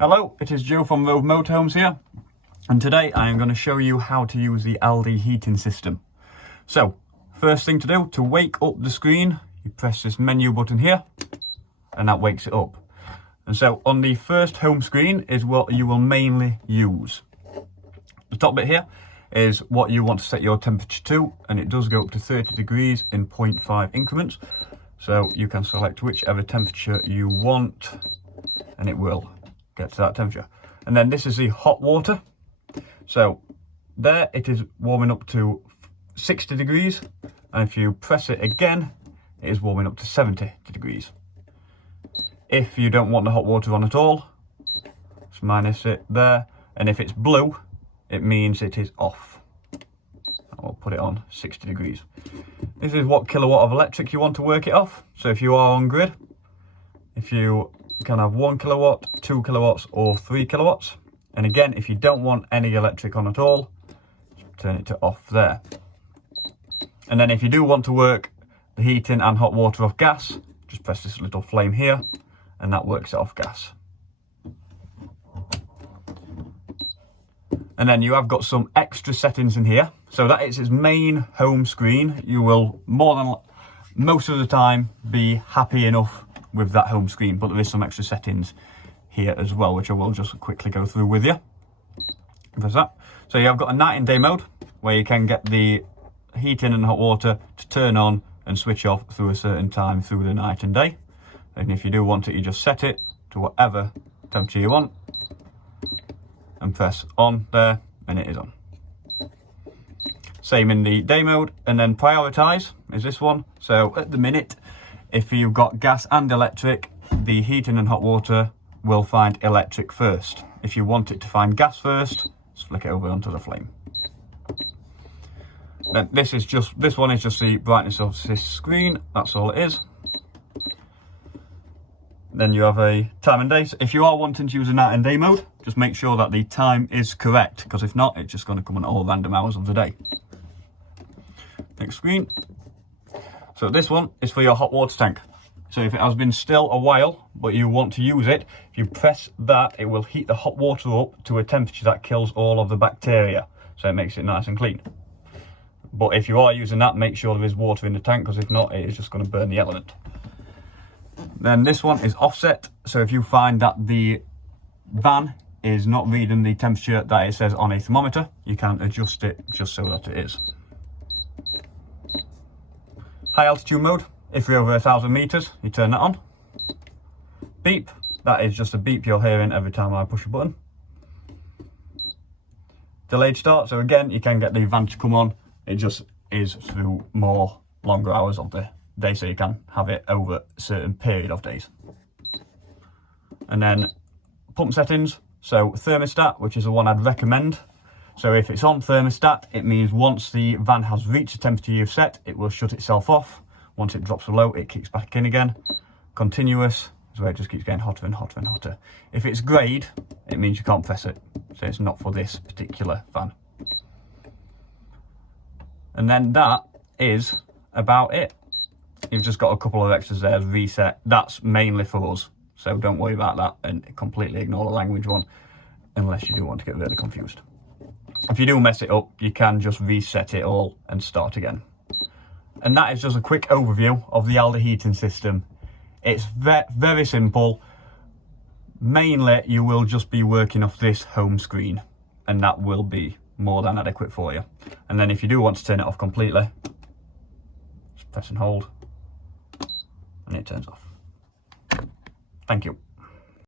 Hello, it is Joe from Rove Motorhomes here, and today I am going to show you how to use the ALDE heating system. So, first thing to do, to wake up the screen, you press this menu button here, and that wakes it up. And so on the first home screen is what you will mainly use. The top bit here is what you want to set your temperature to, and it does go up to 30 degrees in 0.5 increments. So you can select whichever temperature you want, and it will get to that temperature. And then this is the hot water. So there it is warming up to 60 degrees, and if you press it again, it is warming up to 70 degrees. If you don't want the hot water on at all, just minus it there, and if it's blue, it means it is off. I'll put it on 60 degrees. This is what kilowatt of electric you want to work it off. So if you are on grid, if you can have 1 kilowatt, 2 kilowatts or 3 kilowatts. And again, if you don't want any electric on at all, turn it to off there. And then if you do want to work the heating and hot water off gas, just press this little flame here and that works it off gas. And then you have got some extra settings in here. So that is its main home screen. You will most of the time be happy enough with that home screen, but there is some extra settings here as well, which I will just quickly go through with you. Press that. So you have got a night and day mode where you can get the heating and hot water to turn on and switch off through a certain time through the night and day. And if you do want it, you just set it to whatever temperature you want and press on there, and it is on. Same in the day mode. And then prioritize is this one. So at the minute, if you've got gas and electric, the heating and hot water will find electric first. If you want it to find gas first, just flick it over onto the flame. Then this one is just the brightness of this screen. That's all it is. Then you have a time and day. So if you are wanting to use a night and day mode, just make sure that the time is correct, because if not, it's just going to come on all random hours of the day. Next screen. So this one is for your hot water tank. So if it has been still a while, but you want to use it, if you press that, it will heat the hot water up to a temperature that kills all of the bacteria. So it makes it nice and clean. But if you are using that, make sure there is water in the tank, because if not, it is just going to burn the element. Then this one is offset. So if you find that the van is not reading the temperature that it says on a thermometer, you can adjust it just so that it is. High altitude mode, if you're over 1,000 meters, you turn that on. Beep, that is just a beep you're hearing every time I push a button. Delayed start, so again, you can get the van to come on. It just is through longer hours of the day, so you can have it over a certain period of days. And then pump settings, so thermostat, which is the one I'd recommend. So if it's on thermostat, it means once the van has reached the temperature you've set, it will shut itself off. Once it drops below, it kicks back in again. Continuous is where it just keeps getting hotter and hotter and hotter. If it's grade, it means you can't press it. So it's not for this particular van. And then that is about it. You've just got a couple of extras there, reset. That's mainly for us, so don't worry about that and completely ignore the language one, unless you do want to get really confused. If you do mess it up, you can just reset it all and start again. And that is just a quick overview of the ALDE heating system. It's very simple. Mainly, you will just be working off this home screen, and that will be more than adequate for you. And then if you do want to turn it off completely, just press and hold, and it turns off. Thank you.